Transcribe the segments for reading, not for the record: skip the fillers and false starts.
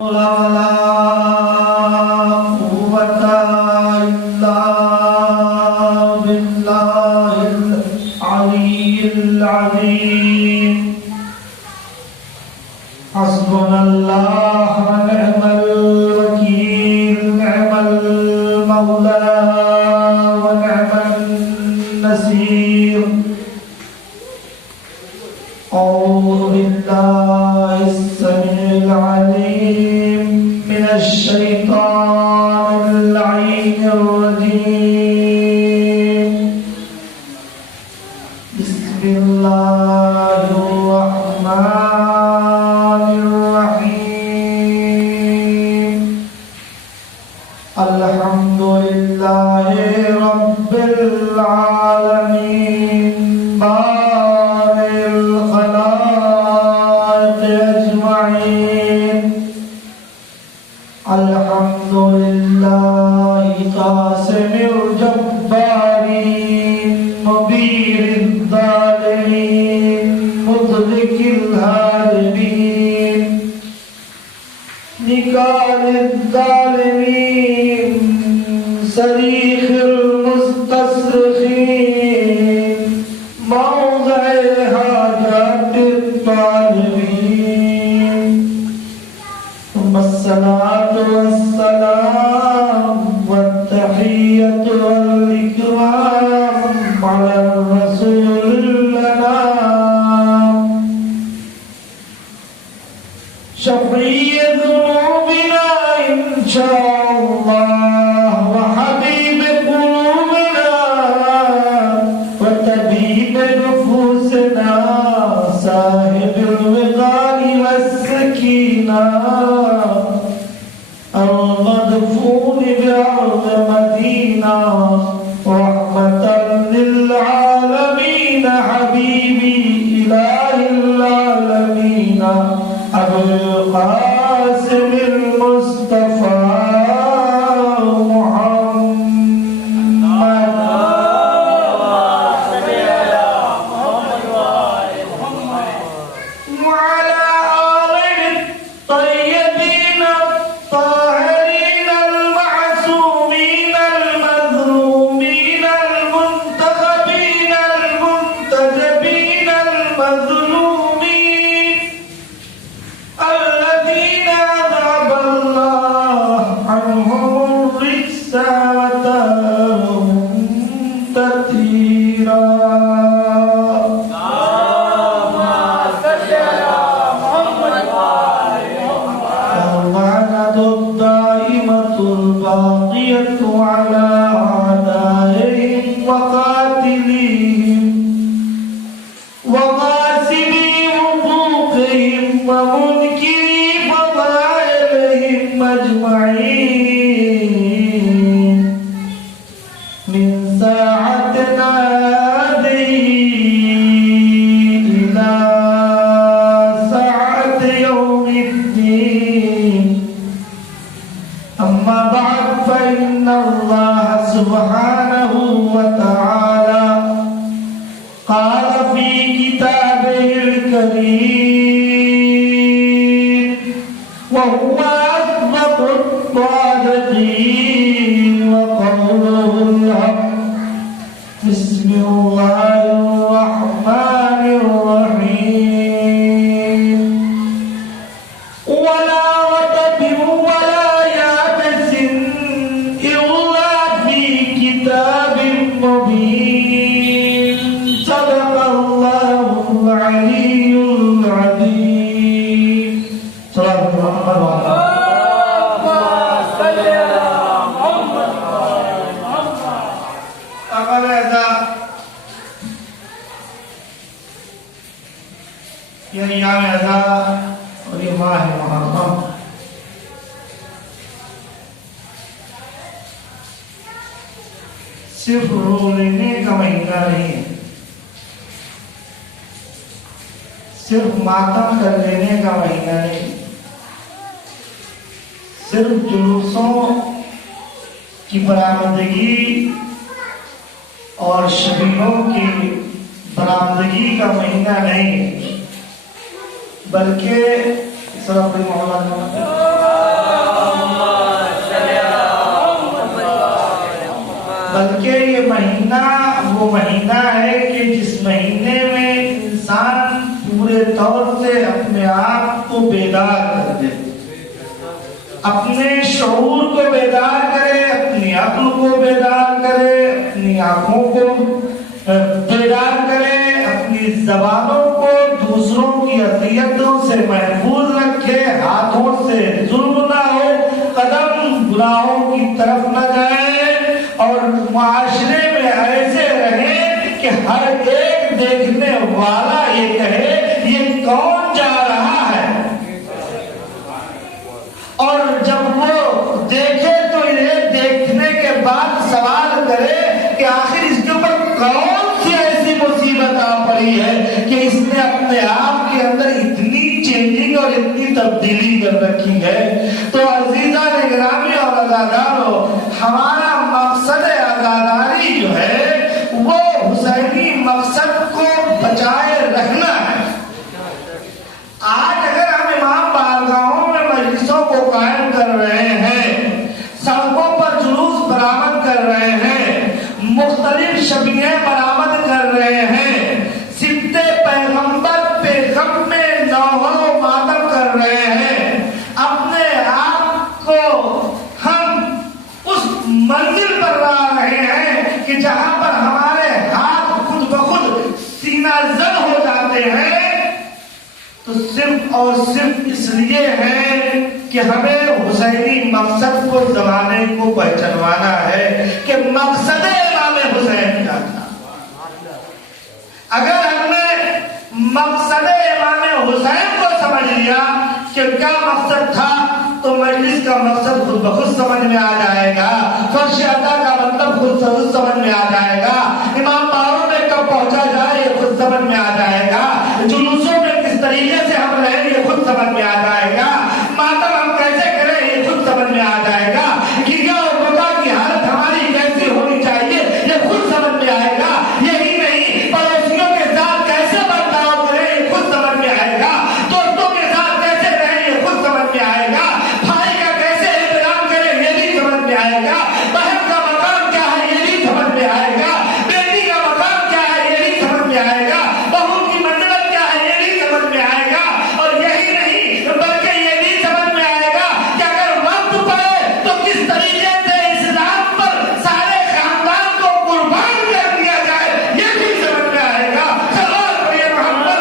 ولا قوة إلا بالله العلي العظيم. حسبنا الله ونعم الوكيل، نعم المولى ونعم النصير. أعوذ بالله السميع العليم من الشيطان اللعين الرجيم. بسم الله الرحمن الرحيم. الحمد لله رب العالمين، بارئ الخلائق أجمعين. الحمد لله قاسم الجبارين، مبير الظالمين، مضلق الهاربين، نكال الظالمين، صريخ المستصرخين، موضع حاجات الطالبين. ثم الصلاة والسلام والتحية والإكرام على الرسول الأنام، شفيع ذنوبنا إن شاء الله، وحبيب قلوبنا وطبيب نفوسنا، صاحب الوقار والسكينة، المدفون بأرض مدينة، رحمة للعالمين، حبيبي إله العالمين، أبو القاسم المصطفى محمد. وعلى آله الطيبين الطاهرين المعصومين المظلومين المنتخبين المنتجبين المظلومين، الذين أذهب الله عنهم الرجس وتركهم تطهيرا. اللعنة الدائمة الباقية على أعدائهم وقاتليهم وغاصبي حقوقهم ومنكري فضائلهم أجمعين، من ساعتنا هذه إلى ساعة يوم الدين. أما بعد، فإن الله سبحانه وتعالى قال في كتابه الكريم، وهو أصدق الصادقين وقوله الحق. بسم الله الرحمن الرحيم. ولا رطب ولا يابس إلا في كتاب مبين. صدق الله العلي العظيم. صلى الله عليه وسلم. اقل اعزاء، یہ ایام اعزاء اور یہ ماہ محرم صرف رو لینے کا مہینہ نہیں ہے، صرف ماتم کر لینے کا مہینہ نہیں، صرف جلوسوں کی برآمدگی اور شبیہوں کی برآمدگی کا مہینہ نہیں، بلکہ سر اپنے مولانا وہ مہینہ ہے کہ جس مہینے میں انسان پورے طور سے اپنے آپ کو بیدار کر دے، اپنے شعور کو بیدار کرے، اپنی عقل کو بیدار کرے، اپنی آنکھوں کو بیدار کرے، اپنی زبانوں کو دوسروں کی اذیتوں سے محفوظ رکھے، ہاتھوں سے ظلم نہ ہو، قدم گناہوں کی طرف نہ جائے، اور معاشرے میں ایسے رہے کہ ہر ایک دیکھنے والا یہ کہے یہ کون جا رہا ہے، اور جب وہ دیکھے تو انہیں دیکھنے کے بعد سوال کرے کہ آخر اس کے اوپر کون سی ایسی مصیبت آ پڑی ہے کہ اس نے اپنے آپ کے اندر اتنی چینجنگ اور اتنی تبدیلی کر رکھی ہے۔ تو عزیزان گرامی اور عزادارو، ہمارا مقصد عزاداری جو ہے وہ حسینی مقصد کو بچائے رکھنا ہے۔ آج اگر ہم امام بارگاہوں میں مجلسوں کو قائم کر رہے ہیں، سڑکوں پر جلوس برآمد کر رہے ہیں، مختلف شبیہیں برآمد کر رہے ہیں، سبت پیغمبر پہ غم میں نوحہ و ماتم کر رہے ہیں، اپنے آپ کو ہم اس منزل پر لا رہے ہیں کہ جہاں پر ہمارے ہاتھ خود بخود سینہ زد ہو جاتے ہیں، تو صرف اور صرف اس لیے ہے کہ ہمیں حسینی مقصد کو زمانے کو پہچانوانا ہے کہ مقصد امام حسین کیا تھا۔ اگر ہم نے مقصد امام حسین کو سمجھ لیا کہ کیا مقصد تھا، تو مجلس کا مقصد خود بخود سمجھ میں آ جائے گا، فرش ادا کا مطلب خود سمجھ میں آ جائے گا، امام باڑوں میں کب پہنچا جائے یہ خود سمجھ میں آ جائے گا، جلوسوں میں کس طریقے سے ہم رہیں یہ خود سمجھ میں آ جائے گا، ماتم ہم کیسے کریں یہ خود سمجھ میں آ جائے گا، گریا اور بقا کی حالت ہماری کیسی ہونی چاہیے یہ خود سمجھ میں آئے گا، یہی نہیں پڑوسیوں کے ساتھ کیسے برتاؤ کریں یہ خود سمجھ میں آئے گا، دوستوں کے ساتھ کیسے رہیں یہ خود سمجھ میں آئے گا، بھائی کا کیسے احترام کریں یہ بھی سمجھ میں آئے گا، بہن کا مقام کیا ہے یہ بھی سمجھ میں آئے گا، بیٹی کا مقام کیا ہے یہ بھی سمجھ میں آئے گا، بہو کی منزلت کیا ہے یہ بھی سمجھ میں آئے گا، اور یہی نہیں بلکہ یہ بھی سمجھ میں آئے گا کہ اگر وقت پڑے تو کس طریقے سے اسلام پر سارے خاندان کو قربان کر دیا جائے یہ بھی سمجھ میں آئے گا۔ صلوات پڑھیے محمد۔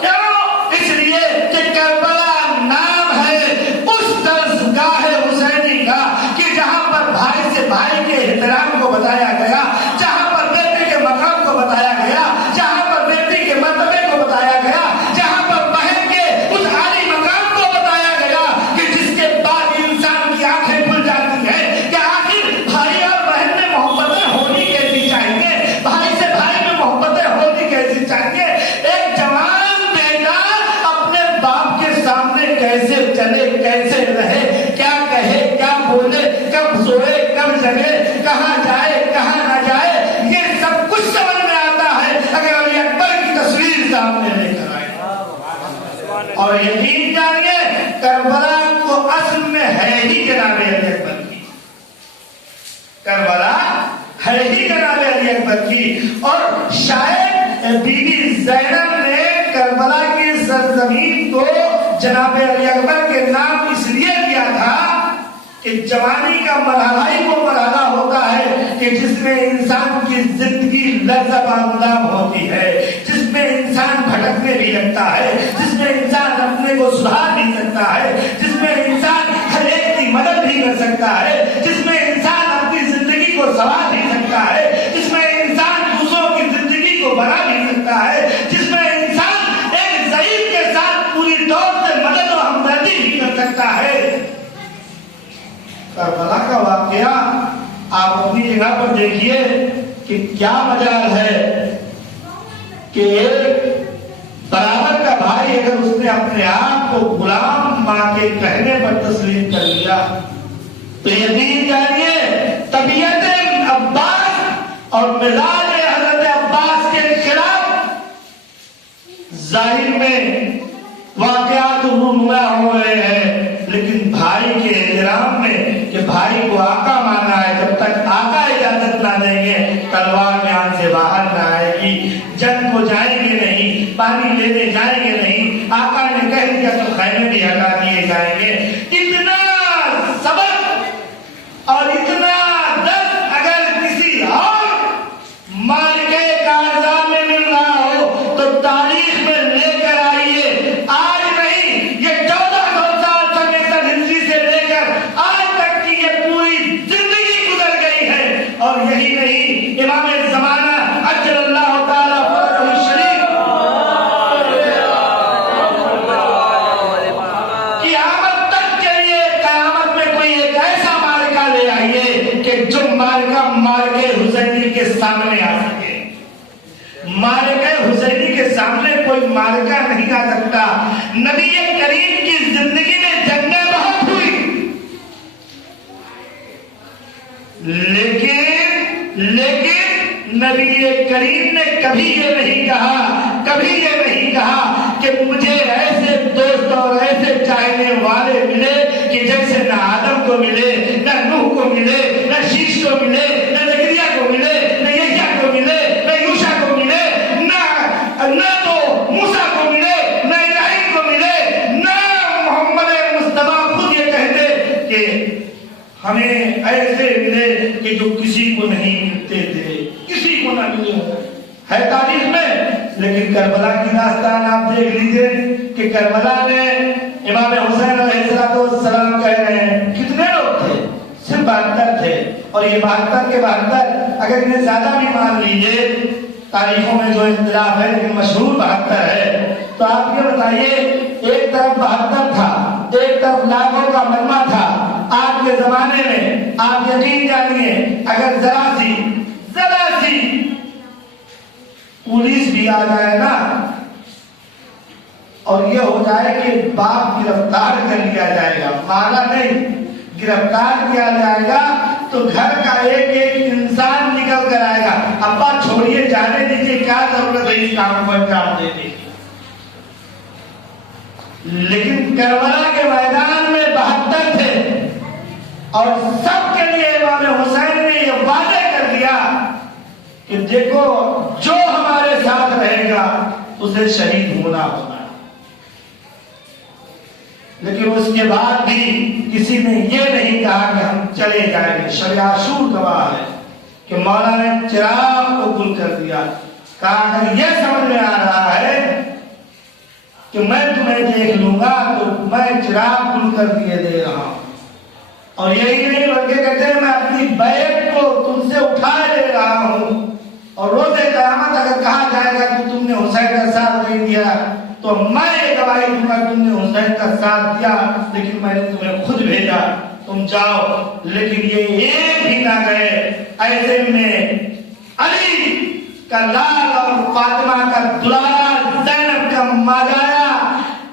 کیوں؟ اس لیے کہ کربلا نام ہے اس درسگاہ حسینی کا کہ جہاں پر بھائی سے بھائی کے احترام کو بتایا گیا، جہاں پر بیٹے کے مقام کو بتایا گیا، جہاں پر بیٹی کے مرتبے کو بتایا گیا، جہاں پر بہن کے اس عالی مقام کو بتایا گیا کہ جس کے بعد انسان کی آنکھیں کھل جاتی ہیں کہ آخر بھائی اور بہن میں محبتیں ہونی کیسی چاہیے، بھائی سے بھائی میں محبتیں ہونی کیسی چاہیے، ایک جوان بیٹا اپنے باپ کے سامنے کیسے چلے، کیسے رہے، کیا کہے، کیا بولے، کب سوئے، کب جگے، کہاں جائے، کہاں نہ جائے، یہ سب کچھ سمجھ میں آتا ہے اگر علی اکبر کی تصویر سامنے لے کر آئے۔ اور یقین جانیے کربلا کو اصل میں ہے ہی جناب علی اکبر کی، کربلا ہے ہی جناب علی اکبر کی، اور شاید بی بی زینب نے کربلا کی سرزمین کو جناب علی اکبر کے نام اس لیے دیا تھا کہ جوانی کا مرحلہ ہی وہ مرحلہ ہوتا ہے کہ جس میں انسان کی زندگی لرزہ بازداب ہوتی ہے، جس میں انسان بھٹکنے بھی لگتا ہے، جس میں انسان اپنے کو سدھار بھی سکتا ہے، جس میں انسان ہر ایک کی مدد بھی کر سکتا ہے، جس میں انسان اپنی زندگی کو سنوار بھی سکتا ہے، جس میں انسان دوسروں کی زندگی کو بنا بھی سکتا ہے، جس میں انسان ایک ضعیف کے ساتھ پوری طور سے مدد و ہمدردی بھی کر سکتا ہے۔ کربلا کا واقعہ آپ اپنی جگہ پر دیکھیے کہ کیا مجال ہے کہ ایک برابر کا بھائی اگر اس نے اپنے آپ کو غلام ماں کے کہنے پر تسلیم کر لیا تو یقین جانیے طبیعت عباس اور مزاج حضرت عباس کے خلاف ظاہر میں واقعات رونما ہو رہے ہیں، لیکن بھائی کے احترام میں کہ بھائی بھائی کو آقا ماننا ہے، جب تک آقا اجازت نہ دیں گے تلوار میان سے باہر نہ آئے گی، جنگ کو جائیں گے نہیں، پانی لینے جائیں گے نہیں، آقا نے کہہ دیا تو خیمے بھی ہٹا دیے جائیں گے۔ اتنا سبق اور اتنا درد اگر کسی اور مارکے کارزار میں مل رہا ہو تو تاریخ میں لے کر آئیے۔ آج نہیں، یہ 1400 سال سمیسر ہندی سے لے کر آج تک کی یہ پوری زندگی گزر گئی ہے، اور یہی نہیں، امام زمانہ اجل اللہ تعالیٰ فرجہ الشریف قیامت تک کے لیے، قیامت میں کوئی ایک ایسا مارکہ لے آئیے کہ جو مارکہ مارکے حسینی کے سامنے آ سکے۔ مارکہ حسینی کے سامنے کوئی مارکہ نہیں آ سکتا۔ نبی کریم کی زندگی میں جنگیں بہت ہوئی، لیکن نبی کریم نے کبھی یہ نہیں کہا کہ مجھے ایسے دوست اور ایسے چاہنے والے ملے کہ جیسے نہ آدم کو ملے، نہ نوح کو ملے، نہ شیش کو ملے، نہ زکریا کو ملے، نہ یحییٰ کو ملے، نہ یوشع کو ملے، نہ تو موسیٰ کو ملے، نہ ابراہیم کو ملے، نہ محمد مصطفیٰ خود یہ کہتے کہ ہمیں ایسے ملے کہ جو کسی کو نہیں ملتے تھے، کسی کو نہ ملے ہے تاریخ میں۔ لیکن کربلا کی داستان آپ دیکھ لیجئے کہ کربلا میں امام حسین علیہ السلام کہہ رہے ہیں کتنے لوگ تھے؟ صرف 72 تھے، اور یہ 72 کے 72 اگر انہیں زیادہ بھی مان لیجئے، تاریخوں میں جو اختلاف ہے لیکن مشہور 72 ہے، تو آپ یہ بتائیے ایک طرف 72 تھا، ایک طرف لاکھوں کا مجمع تھا۔ آج کے زمانے میں آپ یقین جانیے اگر ذرا سی پولیس بھی آ جائے نا اور یہ ہو جائے کہ باپ گرفتار کر لیا جائے گا، مارا نہیں گرفتار کیا جائے گا، تو گھر کا ایک ایک انسان نکل کر آئے گا، ابا چھوڑیے جانے دیجیے، کیا ضرورت ہے اس کام کو انجام دینے کی۔ لیکن کربلا کے میدان میں 72 تھے، اور سب کے لیے امام حسین نے یہ وعدہ کر دیا کہ دیکھو جو ہمارے ساتھ رہے گا اسے شہید ہونا ہوگا۔ لیکن اس کے بعد بھی کسی نے یہ نہیں کہا کہ ہم چلے جائیں گے۔ شب عاشور گواہ ہے کہ مولا نے چراغ کو گل کر دیا، کہا اگر یہ سمجھ میں آ رہا ہے کہ میں تمہیں دیکھ لوں گا تو میں چراغ گل کر دیے دے رہا ہوں، اور یہی نہیں بلکہ کہتے ہیں میں اپنی بیعت کو تم سے اٹھا لے رہا ہوں، اور روز قیامت اگر کہا جائے گا کہ تم نے حسین کا ساتھ نہیں دیا تو میں یہ گواہی دوں گا تم نے حسین کا ساتھ دیا، لیکن میں نے تمہیں خود بھیجا، تم جاؤ۔ لیکن یہ ایک بھی نہ گئے۔ ایسے میں علی کا لال اور فاطمہ کا دلارا زینب کا ماجایا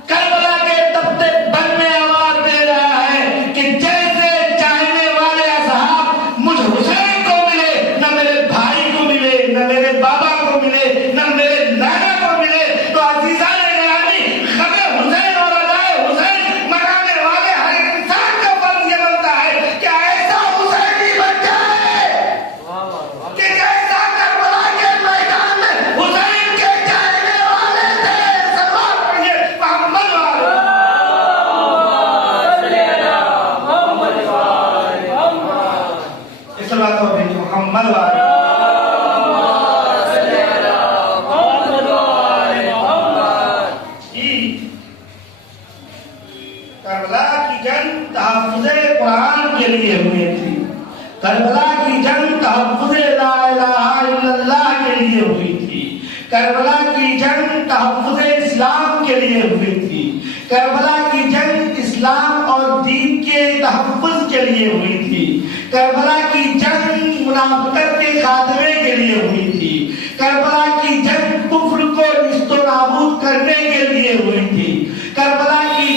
کربلا کے تپتے بن میں آواز دے رہا ہے کہ جیسے چاہنے والے اصحاب مجھ حسین کو ملے، نہ میرے بھائی کو ملے، نہ میرے بابا کو ملے، نہ میرے نانا کو ملے، تو عزیزان گرامی غم حسین اور ادائے حسین منانے والے ہر انسان کا فرض یہ بنتا ہے کہ ایسا حسین ہی بن جائے کہ جیسا کربلا کے میدان میں حسین کے چاہنے والے تھے۔ سلوات پڑھیے محمد والے اس بات کو بھی محمد والے کربلا کی جنگ تحفظ قرآن کے لیے ہوئی تھی، کربلا کی جنگ تحفظ لا الہ الا اللہ کے لیے ہوئی تھی، کربلا کی جنگ تحفظ اسلام کے لیے ہوئی تھی، کربلا کی جنگ اسلام اور دین کے تحفظ کے لیے ہوئی تھی، کربلا کی جنگ منافقت کے خاتمے کے لیے ہوئی تھی، کربلا کی جنگ کفر کو نیست و نابود کرنے کے لیے ہوئی تھی، کربلا کی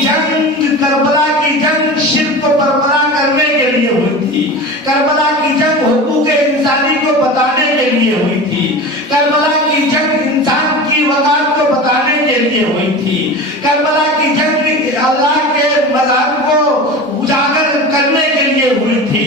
جنگ شرک کو برپا کرنے کے لیے ہوئی تھی، کربلا کی جنگ حقوق انسانی کو بتانے کے لیے ہوئی تھی، کربلا کی جنگ انسان کی وقار کو بتانے کے لیے ہوئی تھی، کربلا کی جنگ اللہ کے مذہب کو اجاگر کرنے کے لیے ہوئی تھی،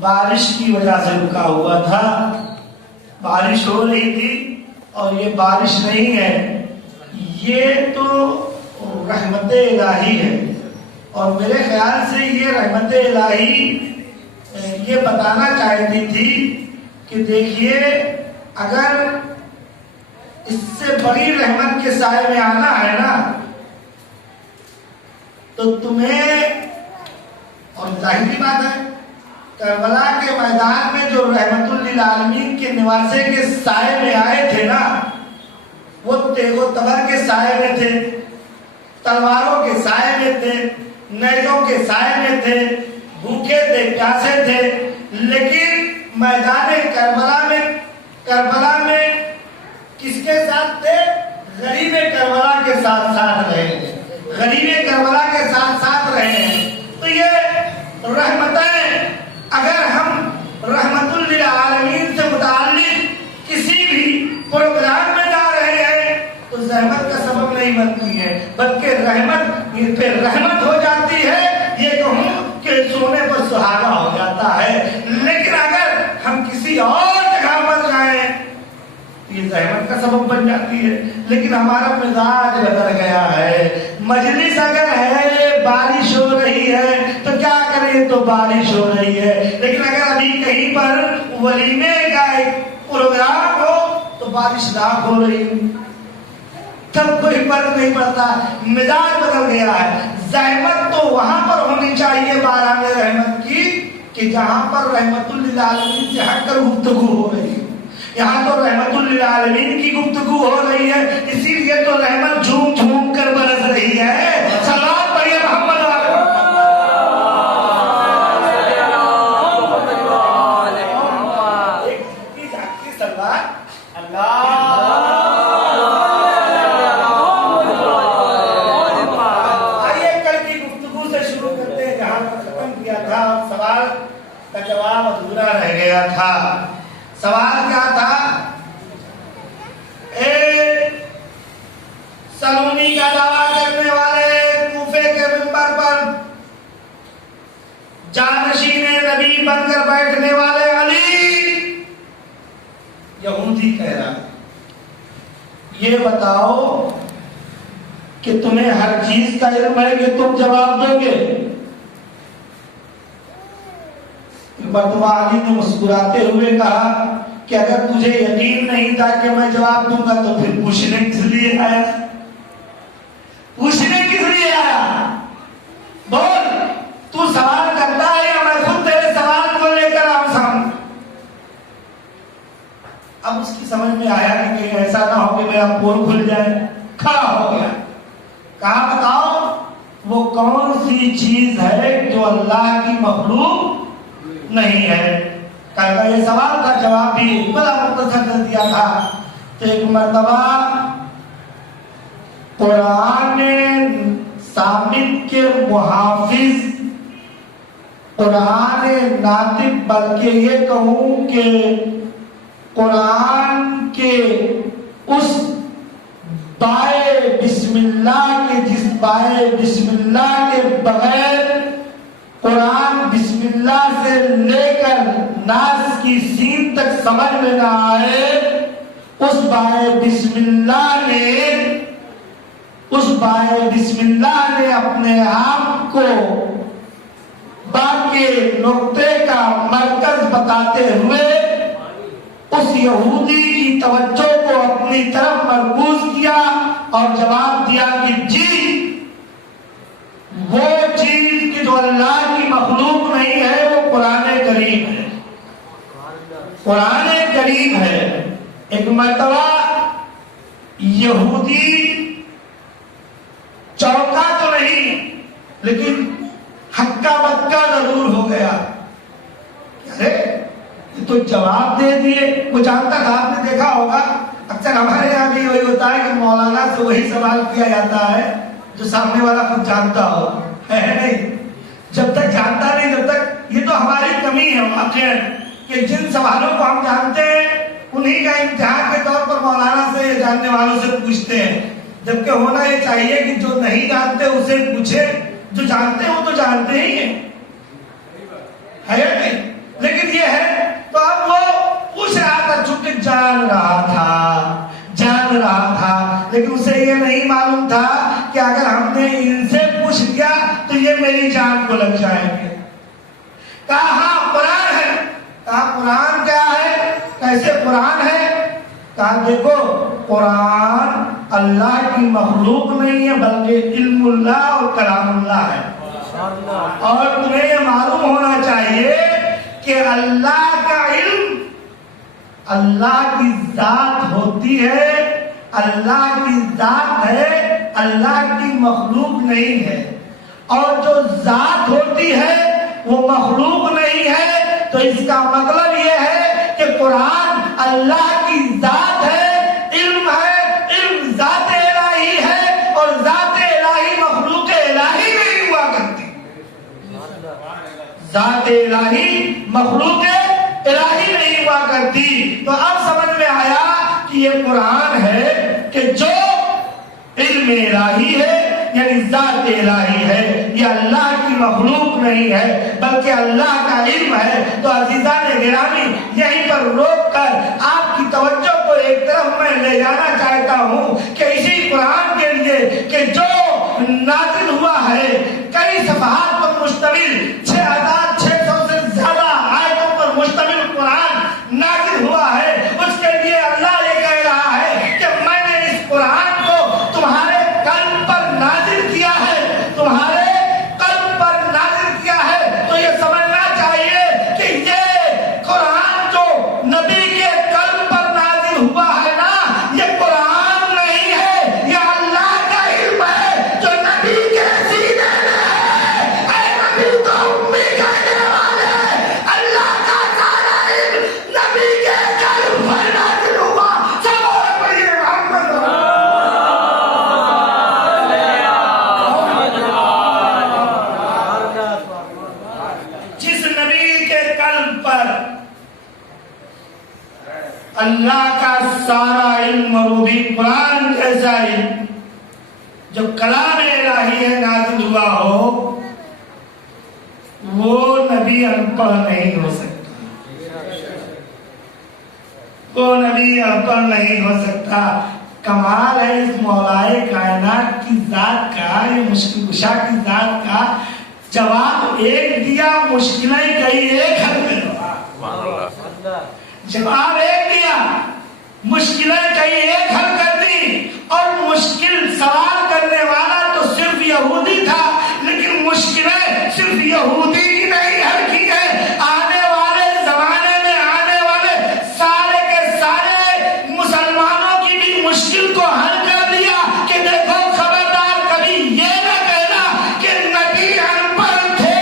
بارش کی وجہ سے رکا ہوا تھا. بارش ہو رہی تھی اور یہ بارش نہیں ہے، یہ تو رحمت الہی ہے. اور میرے خیال سے یہ رحمت الہی یہ بتانا چاہتی تھی کہ دیکھیے اگر اس سے بڑی رحمت کے سائے میں آنا ہے نا تو تمہیں، اور ظاہری بات ہے کربلا کے میدان میں جو رحمت للعالمین کے نواسے کے سائے میں آئے تھے نا، وہ تیغ و تبر کے سائے میں تھے، تلواروں کے سائے میں تھے، نیزوں کے سائے میں تھے، بھوکے تھے، پیاسے تھے، لیکن میدان کربلا میں کس کے ساتھ تھے؟ غریب کربلا کے ساتھ ساتھ رہے ہیں، غریب کربلا کے ساتھ ساتھ رہے ہیں. تو یہ رحمتیں، اگر ہم رحمت للعالمین سے متعلق کسی بھی پروگرام میں جا رہے ہیں تو زحمت کا سبب نہیں بنتی ہے، بلکہ رحمت پھر رحمت ہو جاتی ہے. یہ کہوں کہ سونے پر سہاگا ہو جاتا ہے. لیکن اگر ہم کسی اور جگہ پر جائیں یہ زحمت کا سبب بن جاتی ہے. لیکن ہمارا مزاج بدل گیا ہے. مجلس اگر ہے، بارش ہو رہی ہے تو کیا کریں، تو بارش ہو رہی ہے. لیکن اگر ابھی کہیں پر ولیمے کا ایک پروگرام ہو تو بارش لاکھ ہو رہی ہے، تب کوئی فرق نہیں پڑتا. مزاج بدل گیا ہے. زحمت تو وہاں پر ہونی چاہیے باران رحمت کی کہ جہاں پر رحمت للعالمین سے ہٹ کر گفتگو ہو رہی ہے. یہاں تو رحمت للعالمین کی گفتگو ہو رہی ہے، اسی لیے تو رحمت جھوم جھوم کر برس رہی ہے. صلوات پڑھیے محمد جواب ادھورا رہ گیا تھا. سوال کیا تھا؟ سلونی کا دعویٰ کرنے والے کوفے کے منبر پر جانشین نبی بن کر بیٹھنے والے علی یہودی کہہ رہا ہے یہ بتاؤ کہ تمہیں ہر چیز کا علم ہے کہ تم جواب دو گے. مرتبہ علی نے مسکراتے ہوئے کہا کہ اگر تجھے یقین نہیں تھا کہ میں جواب دوں گا تو پھر پوچھنے کس لیے آیا؟ پوچھنے کس لیے آیا؟ بول، تو سوال کرتا ہے یا میں خود تیرے سوال کو لے کر آؤں سامنے؟ اب اس کی سمجھ میں آیا کہ کہیں ایسا نہ ہو کہ میرا پول کھل جائے. کھڑا ہو گیا. کہا بتاؤ وہ کون سی چیز ہے جو اللہ کی مخلوق نہیں ہے؟ کہا یہ سوال کا جواب بھی بڑا مختصر کر دیا تھا. تو ایک مرتبہ قرآن ثابت کے محافظ، قرآن ناطق، بلکہ یہ کہوں کہ قرآن کے اس بائے بسم اللہ کے، جس بائے بسم اللہ کے بغیر قرآن بسم اللہ سے لے کر ناس کی سین تک سمجھ میں نہ آئے، اس بائے بسم اللہ نے اپنے آپ کو باقی نقطے کا مرکز بتاتے ہوئے اس یہودی کی توجہ کو اپنی طرف مرکوز کیا اور جواب دیا کہ جی وہ چیز کہ جو اللہ کی مخلوق نہیں ہے وہ قرآن کریم ہے. قرآن کریم ہے. ایک مرتبہ یہودی چوکا تو نہیں لیکن ہکا بکا ضرور ہو گیا. ارے یہ تو جواب دے دیے. وہ جانتا تھا، آپ نے دیکھا ہوگا اکثر ہمارے یہاں بھی وہی ہوتا ہے کہ مولانا سے وہی سوال کیا جاتا ہے جو سامنے والا خود جانتا ہو. ہے نہیں؟ جب تک جانتا نہیں، جب تک، یہ تو ہماری کمی ہے واقعا کہ جن سوالوں کو ہم جانتے ہیں انہی کا امتحان کے طور پر مولانا سے یا جاننے والوں سے پوچھتے ہیں. جبکہ ہونا یہ چاہیے کہ جو نہیں جانتے اسے پوچھے، جو جانتے ہیں وہ تو جانتے ہی ہیں. ہے نہیں، لیکن یہ ہے تو اب وہ پوچھ رہا تھا، چونکہ جان رہا تھا، لیکن اسے یہ نہیں معلوم تھا کہ اگر ہم نے ان سے پوچھ لیا تو یہ میری جان کو لگ جائیں گے. کہا ہاں قرآن ہے. کہا قرآن کیا ہے، کیسے قرآن ہے؟ کہا دیکھو قرآن اللہ کی مخلوق نہیں ہے بلکہ علم اللہ اور کلام اللہ ہے. اور تمہیں یہ معلوم ہونا چاہیے کہ اللہ کا علم اللہ کی ذات ہوتی ہے، اللہ کی ذات ہے، اللہ کی مخلوق نہیں ہے. اور جو ذات ہوتی ہے وہ مخلوق نہیں ہے، تو اس کا مطلب یہ ہے کہ قرآن اللہ کی ذات ہے، علم ہے، علم ذات الہی ہے، اور ذات الہی مخلوق الہی نہیں ہوا کرتی. ذات الہی مخلوق الہی نہیں ہوا کرتی. تو اب سمجھ میں آیا کہ یہ قرآن ہے کہ جو علم الہی ہے، یعنی ذات الہی ہے، یہ اللہ کی مخلوق نہیں ہے بلکہ اللہ کا علم ہے. تو عزیزان گرامی، یہیں پر روک کر آپ کی توجہ کو ایک طرف میں لے جانا چاہتا ہوں کہ اسی قرآن کے لیے کہ جو نازل ہوا ہے، کئی صفحات پر مشتمل 6600 سے زیادہ آیتوں پر مشتمل قرآن نازل ہوا ہے، اس کے لیے اللہ یہ کہہ رہا ہے کہ میں نے اس قرآن کو تمہارے قلب پر نازل کیا ہے، تمہارے قلب پر نازل کیا ہے. تو یہ سمجھنا چاہیے کہ یہ قرآن جو نبی کے قلب پر نازل ہوا ہے نا، یہ قرآن نہیں ہے، یہ اللہ کا علم ہے جو نبی کے سینے میں ہے. اے نبی تو امی کہنے والے، اللہ کا سارا علم نبی کے قلب پر نازل ہوا. سب اور پڑھیے محمد جس نبی کے قلب پر اللہ کا سارا علم، اور وہ بھی قرآن جیسا علم جو کلام الہی ہے نازل ہوا ہو، وہ نبی ان پڑھ نہیں ہو سکتا. وہ نبی ان پڑھ نہیں ہو سکتا. کمال ہے اس مولائے کائنات کی ذات کا، یہ مشکل کشا کی ذات کا. جواب ایک دیا، مشکلیں کئی ایک حل کر. جواب ایک دیا، مشکلیں کئی ایک حل کر دی. اور مشکل سوال کرنے والا تو صرف یہودی تھا، لیکن مشکلیں صرف یہودی کی نہیں حل کی ہے. آنے والے زمانے میں آنے والے سارے کے سارے مسلمانوں کی بھی مشکل کو حل کر دیا کہ دیکھو خبردار کبھی یہ نہ کہنا کہ نبی ان پڑھ تھے،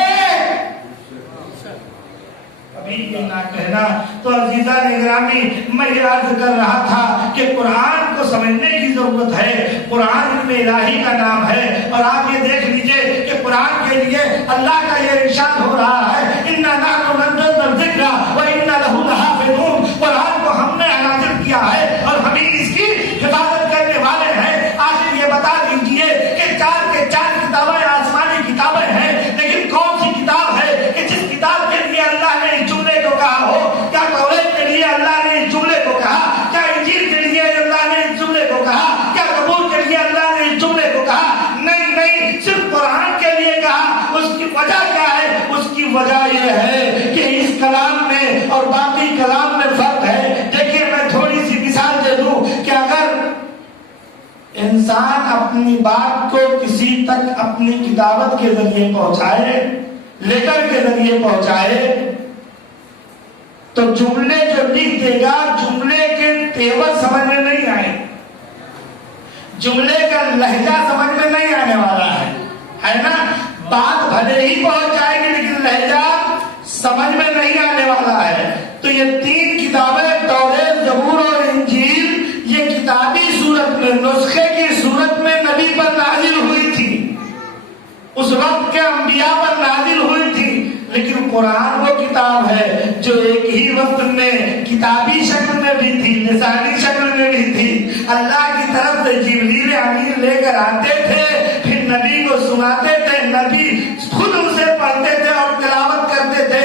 کبھی یہ نہ کہنا. تو عزیزان گرامی، میں یہ عرض کر رہا تھا کہ قرآن کو سمجھنے کی ضرورت ہے. قرآن علم الہی کا نام ہے. اور آپ یہ دیکھ لیجئے کہ قرآن کے لیے اللہ کا یہ ارشاد ہو رہا ہے، اِنَّا نَحْنُ نَزَّلْنَا الذِّكْرَ وَإِنَّا لَهُ لَحَافِظُونَ. قرآن کو ہم نے نازل کیا ہے اور ہم ہی اس کی حفاظت کرنے والے ہیں. آخر یہ بتا دیجئے کہ چار کے چار کتابیں آسمانی کتابیں ہیں، لیکن کون سی کتاب ہے کہ جس کتاب کے لیے اللہ نے اس جملے کو کہا ہو؟ کیا توریت کے لیے اللہ نے اس جملے کو کہا؟ کیا انجیل کے لیے اللہ نے اس جملے کو کہا؟ کیا زبور کے لیے اللہ نے اس جملے کو کہا؟ نہیں، صرف قرآن کے لیے کہا. اس کی وجہ کیا ہے؟ اس کی وجہ یہ ہے کہ اس کلام میں اور باقی کلام میں فرق ہے. دیکھیے میں تھوڑی سی مثال دے دوں کہ اگر انسان اپنی بات کو کسی تک اپنی کتابت کے ذریعے پہنچائے، لیٹر کے ذریعے پہنچائے، تو جملے جو لکھ دے گا جملے کے تیور سمجھ میں نہیں آئے، جملے کا لہجہ سمجھ میں نہیں آنے والا ہے نا. بات بھلے ہی پہنچ جائے گی لیکن لہجہ سمجھ میں نہیں آنے والا ہے. تو یہ تین کتابیں، توریت، زبور اور انجیل، یہ کتابی صورت میں، نسخے کی صورت میں نبی پر نازل ہوئی تھی، اس وقت کے انبیاء پر نازل ہوئی تھی. لیکن قرآن وہ کتاب ہے جو ایک ہی وقت میں کتابی شکل میں بھی تھی، لسانی شکل میں بھی تھی. اللہ کی طرف سے جبریل امین لے کر آتے تھے، پھر نبی کو سناتے تھے، نبی خود اسے پڑھتے تھے اور تلاوت کرتے تھے.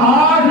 8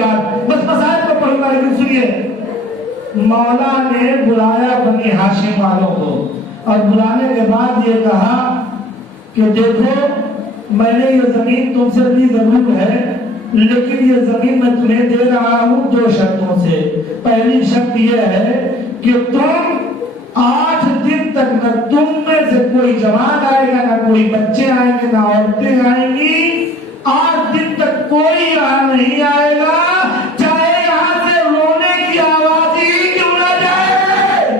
بعد بس مسائل کو پڑھنا لیکن سنیے مولا نے بلایا بنی ہاشم والوں کو اور بلانے کے بعد یہ کہا کہ دیکھو میں نے یہ زمین تم سے لی ضرور ہے لیکن یہ زمین میں تمہیں دے رہا ہوں 2 شرطوں سے. پہلی شرط یہ ہے کہ تم 8 دن تک نہ تم میں سے کوئی جوان آئے گا نہ کوئی بچے آئیں گے نہ عورتیں آئیں گی. 8 دن تک کوئی یہاں نہیں آئے گا چاہے یہاں سے رونے کی آواز ہی کیوں نہ جائے.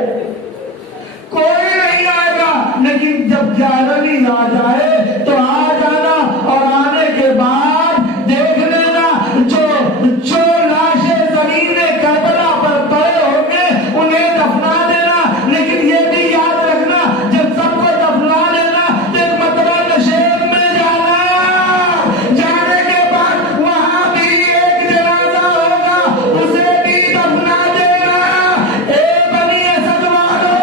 کوئی نہیں آئے گا لیکن جب 11ویں آ جائے تو آ جانا اور آنے کے بعد دیکھ لینا جو لاشیں زمین کربلا پر پڑے ہوں گے انہیں دفنا دینا. لیکن یہ بھی یاد رکھنا جب سب کو دفنا دینا تو ایک مرتبہ نشیب میں جانے کے بعد وہاں بھی ایک جنازہ ہوگا اسے بھی دفنا دینا. اے بنی اسد والو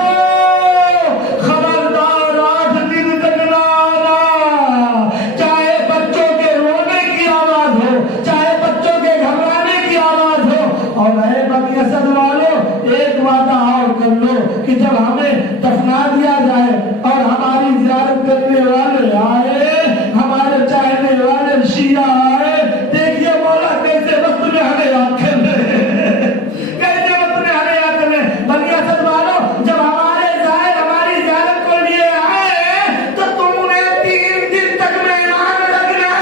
خبردار 8 دن تک نہ آنا چاہے بچوں کے رونے کی آواز ہو چاہے بچوں کے گھبرانے کی آواز ہو. اور اے بنی اسد والو ایک وعدہ اور کر لو کہ جب ہمیں دفنا دیا جائے اور ہماری زیارت کرنے والے آئے ہمارے چاہنے والے شیعہ آئے دیکھیے مولا کیسے وقت میں ہمیں یاد کر رہے ہیں کیسے وقت میں ہمیں یاد کر رہے ہیں. بنی اسد والو جب ہمارے ظاہر ہماری زیارت کو لیے آئے تو تم نے 3 دن تک مہمان رکھنا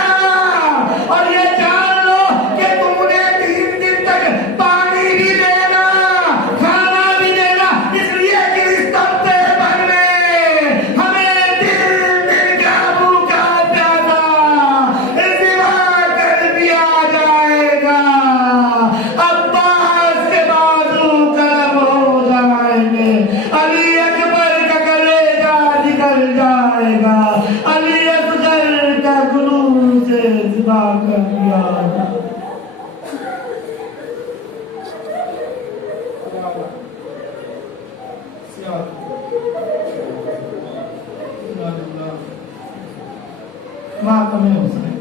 اور یہ جان لو کہ تم نے 3 دن تک پانی بھی دینا کھانا بھی دینا اس لیے کہ اس تختے پر میں ہمیں دل کا بھوکا پیاسا انتظار کر دیا جائے گا. عباس کے بازو قلم ہو جائیں گے علی اکبر کا کلیجہ نکل جائے گا علی اصغر کا گلو سے ذبح کر دیا جائے گا. معاف کریں